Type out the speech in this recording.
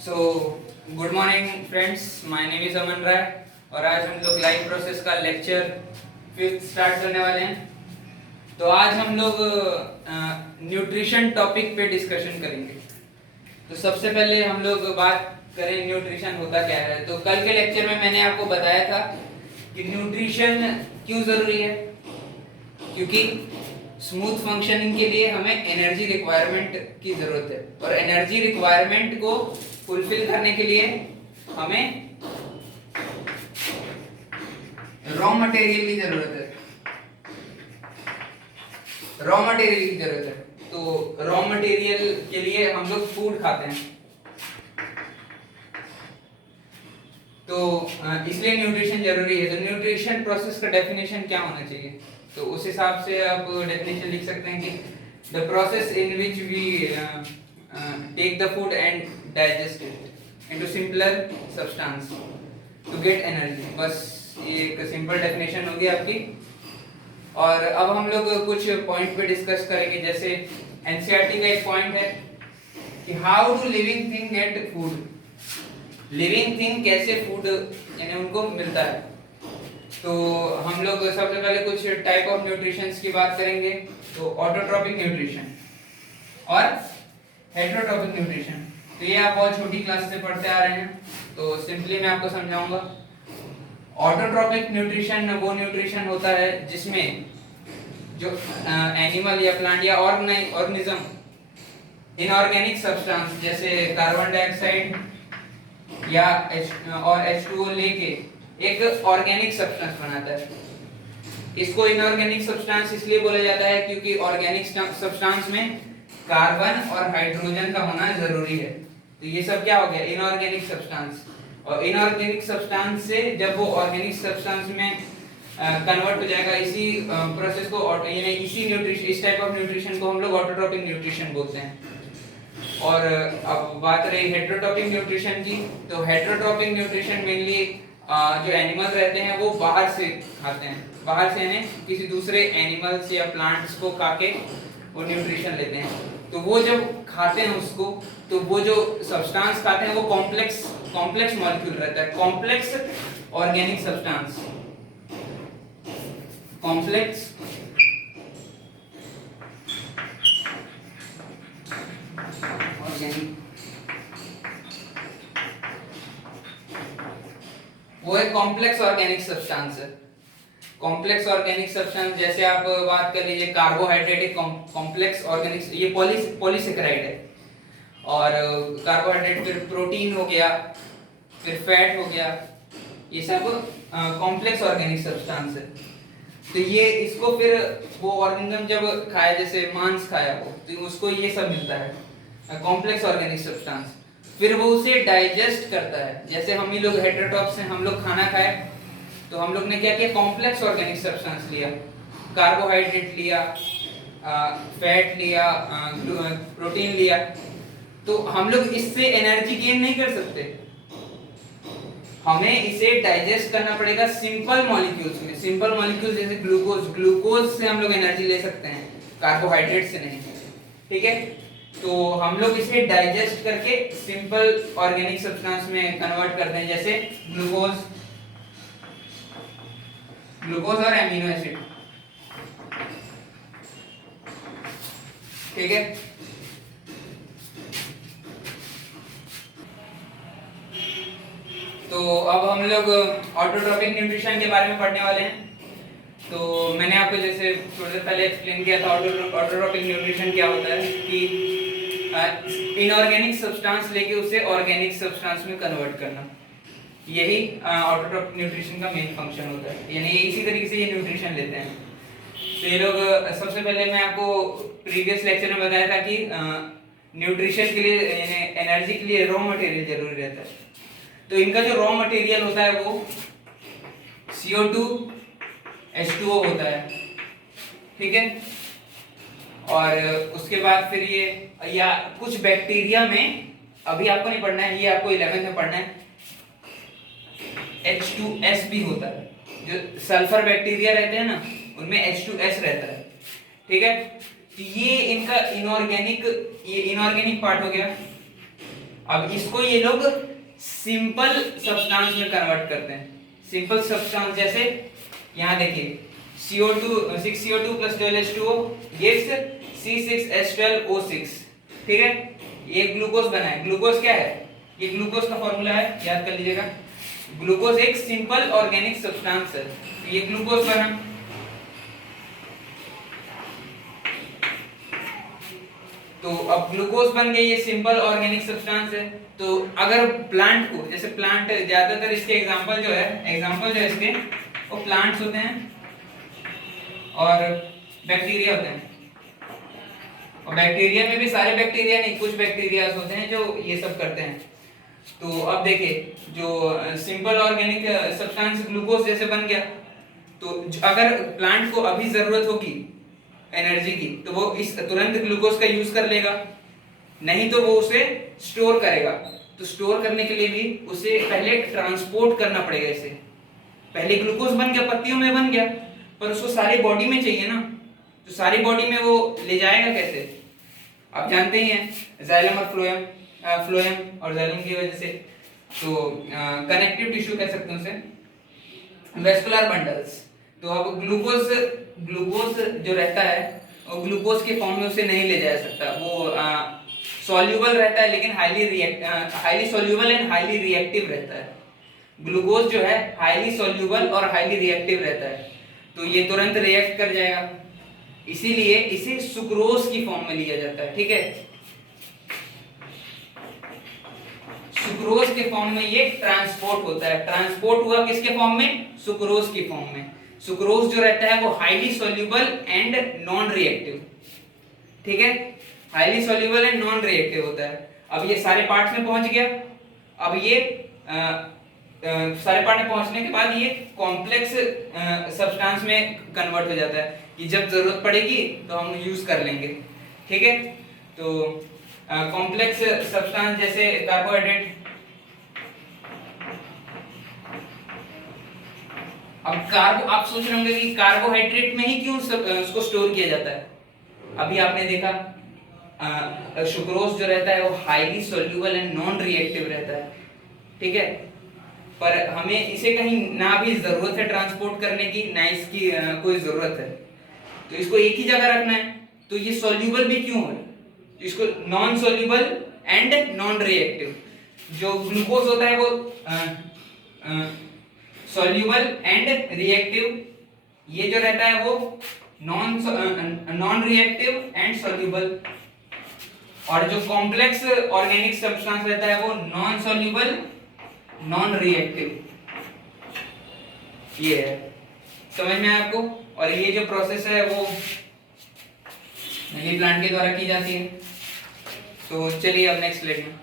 So good morning friends, my name is Aman Rai और आज हम लोग लाइफ प्रोसेस का लेक्चर 5th स्टार्ट करने वाले हैं। तो आज हम लोग न्यूट्रिशन टॉपिक पे डिस्कशन करेंगे। तो सबसे पहले हम लोग बात करें न्यूट्रिशन होता क्या है। तो कल के लेक्चर में मैंने आपको बताया था कि न्यूट्रिशन क्यों ज़रूरी है, क्योंकि स्मूथ फंक्शनिंग के लिए हमें एनर्जी रिक्वायरमेंट की ज़रूरत है और एनर्जी रिक्वायरमेंट को फुलफिल करने के लिए हमें रॉ मटेरियल की ज़रूरत है। रॉ मटेरियल की ज़रूरत है, तो रॉ मटेरियल के लिए हम लोग फूड खाते हैं। तो इसलिए न्यूट्रिशन जरूरी है। तो न्यूट्रिशन प्रोसेस का डेफिनेशन क्या होना चाहिए, तो उस हिसाब से आप डेफिनेशन लिख सकते हैं कि the process in which we take the food and digest it into simpler substance to get energy. बस ये एक सिंपल डेफिनेशन होगी आपकी। और अब हम लोग कुछ पॉइंट पे डिस्कस करेंगे। जैसे एनसीईआरटी का एक पॉइंट है कि how do living thing get food. Living thing कैसे फूड यानी उनको मिलता है। तो हम लोग सबसे पहले कुछ टाइप ऑफ न्यूट्रिशंस की बात करेंगे। तो ऑटोट्रॉपिक न्यूट्रिशन और हेटेरोट्रॉपिक न्यूट्रिशन। तो ये आप बहुत छोटी क्लास से पढ़ते आ रहे हैं, तो सिंपली मैं आपको समझाऊंगा। ऑटोट्रॉपिक न्यूट्रिशन वो न्यूट्रिशन होता है जिसमें जो एनिमल या प्लांट या ऑर्गेनिज्म इनऑर्गेनिक सब्सटेंस जैसे कार्बन डाइऑक्साइड या H2O लेके एक ऑर्गेनिक सब्सटेंस बनाता है। इसको इनऑर्गेनिक सब्सटेंस इसलिए बोला जाता है क्योंकि ऑर्गेनिक सब्सटेंस में कार्बन और हाइड्रोजन का होना जरूरी है। तो ये सब क्या हो गया, इनऑर्गेनिक सब्सटेंस। और इनऑर्गेनिक सब्सटेंस से जब वो ऑर्गेनिक सब्सटेंस में कन्वर्ट हो जाएगा, इसी प्रोसेस को यानी इसी न्यूट्रिशन, इस टाइप ऑफ न्यूट्रिशन को हम लोग ऑटोट्रॉपिक न्यूट्रिशन बोलते हैं। और अब बात रही हेटेरोट्रॉपिक न्यूट्रिशन की। तो हेटेरोट्रॉपिक न्यूट्रिशन मेनली जो एनिमल रहते हैं वो बाहर से खाते हैं, बाहर से यानी किसी दूसरे एनिमल्स या प्लांट्स को खा के वो न्यूट्रिशन लेते हैं। तो वो जब खाते हैं उसको, तो वो जो सब्सटेंस खाते हैं वो कॉम्प्लेक्स मॉलिक्यूल रहता है, complex organic substance, complex organic, वो एक कॉम्प्लेक्स ऑर्गेनिक सब्सटेंस है। कॉम्प्लेक्स ऑर्गेनिक सब्सटेंस जैसे आप बात कर लीजिए कार्बोहाइड्रेट एक कॉम्प्लेक्स ऑर्गेनिक, ये पॉलीसेकेराइड है। और कार्बोहाइड्रेट फिर प्रोटीन हो गया, फिर फैट हो गया, ये सब कॉम्प्लेक्स ऑर्गेनिक सब्सटेंस है। तो ये इसको फिर वो ऑर्गेनिज्म जब खाया, जैसे मांस खाया वो, तो उसको ये सब मिलता है कॉम्प्लेक्स ऑर्गेनिक सब्सटेंस। फिर वो उसे डाइजेस्ट करता है। जैसे हम ही लोग हेटेरोट्रॉप से हम लोग खाना खाए, तो हम लोग ने क्या किया, कॉम्प्लेक्स ऑर्गेनिक सब्सटेंस लिया, कार्बोहाइड्रेट लिया, फैट लिया, प्रोटीन लिया। तो हम लोग इससे एनर्जी गेन नहीं कर सकते, हमें इसे डाइजेस्ट करना पड़ेगा सिंपल मॉलिक्यूल्स में। सिंपल मॉलिक्यूल जैसे ग्लूकोज से हम लोग एनर्जी ले सकते हैं, कार्बोहाइड्रेट से नहीं। ठीक है, तो हम लोग इसे डाइजेस्ट करके सिंपल ऑर्गेनिक सब्सटेंस में कन्वर्ट करते हैं, जैसे ग्लूकोज और एमिनो एसिड। ठीक है, तो अब हम लोग ऑटोट्रॉपिक न्यूट्रिशन के बारे में पढ़ने वाले हैं। तो मैंने आपको जैसे थोड़ी देर पहले एक्सप्लेन किया था ऑटोट्रॉपिक न्यूट्रिशन क्या होता है, कि इनऑर्गेनिक सब्सटेंस लेके उसे ऑर्गेनिक सब्सटेंस में कन्वर्ट करना। यही ऑटोट्रॉपिक न्यूट्रिशन का मेन फंक्शन होता है, यानी इसी तरीके से ये न्यूट्रिशन लेते हैं। तो ये लोग सबसे पहले मैं आपको प्रीवियस लेक्चर में बताया था कि न्यूट्रिशन के लिए यानी एनर्जी के लिए रॉ मटेरियल जरूरी रहता है। तो इनका जो रॉ मटेरियल होता है वो CO2 H2O होता है। ठीक है, और उसके बाद फिर ये या कुछ बैक्टीरिया में, अभी आपको नहीं पढ़ना है, ये आपको 11th में पढ़ना है, H2S भी होता है। जो सल्फर बैक्टीरिया रहते हैं ना, उनमें H2S रहता है। ठीक है, तो ये इनका इनऑर्गेनिक पार्ट हो गया। अब इसको ये लोग सिंपल सब्सटेंस में कन्वर्ट करते हैं। सिंपल सब्सटेंस जैसे यहाँ देखिए CO2 6CO2 plus 12H2O gives C6H12O6, ठीक है। ये ग्लूकोज बना है। ग्लूकोज क्या है? ये ग्लूकोज का फॉर्मूला है, याद कर लीजिएगा। ग्लूकोज एक सिंपल ऑर्गेनिक सब्सटेंस है। तो ये ग्लूकोज बना, तो अब ग्लूकोज बन गई, ये सिंपल ऑर्गेनिक सब्सटेंस है। तो अगर प्लांट को, जैसे प्लांट ज्यादातर इसके एग्जांपल जो है इसके वो प्लांट्स होते हैं और बैक्टीरिया होते हैं। और बैक्टीरिया में भी सारे बैक्टीरिया नहीं, कुछ बैक्टीरिया होते हैं जो ये सब करते हैं। तो अब देखिए जो सिंपल ऑर्गेनिक सब्सटेंस ग्लूकोज जैसे बन गया, तो अगर प्लांट को अभी जरूरत होगी एनर्जी की तो वो इस तुरंत ग्लूकोज का यूज कर लेगा, नहीं तो वो उसे स्टोर करेगा। तो स्टोर करने के लिए भी उसे पहले ट्रांसपोर्ट करना पड़ेगा। इसे पहले ग्लूकोज बन गया, पत्तियों में बन गया, पर उसको सारी बॉडी में चाहिए ना, तो सारी बॉडी में वो ले जाएगा कैसे? आप जानते ही हैं जाइलम और फ्लोएम और जाइलम की वजह से तो कनेक्टिव टिश्यू कह सकते हैं उसे, वेस्कुलर बंडल्स। तो अब ग्लूकोज जो रहता है वो ग्लूकोज के फॉर्म में उसे नहीं ले जा सकता। वो सॉल्युबल रहता है लेकिन highly soluble and highly reactive रहता है। ग्लूकोज जो है हाईली सॉल्युबल और हाईली रिएक्टिव रहता है, तो ये तुरंत रिएक्ट कर जाएगा, इसीलिए इसे सुक्रोज की फॉर्म में लिया जाता है, ठीक है। सुक्रोज के फॉर्म में ये ट्रांसपोर्ट होता है। ट्रांसपोर्ट हुआ किसके फॉर्म में? सुक्रोज की फॉर्म में। सुक्रोज जो रहता है वो highly soluble and non reactive, ठीक है, highly soluble and non reactive होता है। अब ये सारे पार्ट्स में पहुंच गया। अब ये सारे पार्ट में पहुंचने के बाद ये कॉम्प्लेक्स सब्सटेंस में कन्वर्ट हो जाता है कि जब जरूरत पड़ेगी तो हम यूज कर लेंगे, ठीक है। तो कॉम्प्लेक्स सब्सटेंस जैसे कार्बोहाइड्रेट। अब आप सोच रहे होंगे कि कार्बोहाइड्रेट में ही क्यों उसको स्टोर किया जाता है। अभी आपने देखा सुक्रोज जो रहता है वो highly soluble and non reactive रहता है, ठीक है, पर हमें इसे कहीं ना भी जरूरत है ट्रांसपोर्ट करने की, ना इसकी कोई जरूरत है, तो इसको एक ही जगह रखना है। तो ये सॉल्युबल भी क्यों है? इसको non soluble and non reactive. जो ग्लूकोज होता है वो सॉल्युबल एंड रिएक्टिव, ये जो रहता है वो नॉन रिएक्टिव एंड सॉल्युबल। और जो कॉम्प्लेक्स ऑर्गेनिक सब्सटेंस रहता है वो नॉन सॉल्युबल नॉन रिएक्टिव। ये है, समझ में आया आपको? और ये जो प्रोसेस है वो प्लांट के द्वारा की जाती है। तो चलिए अब नेक्स्ट स्लाइड में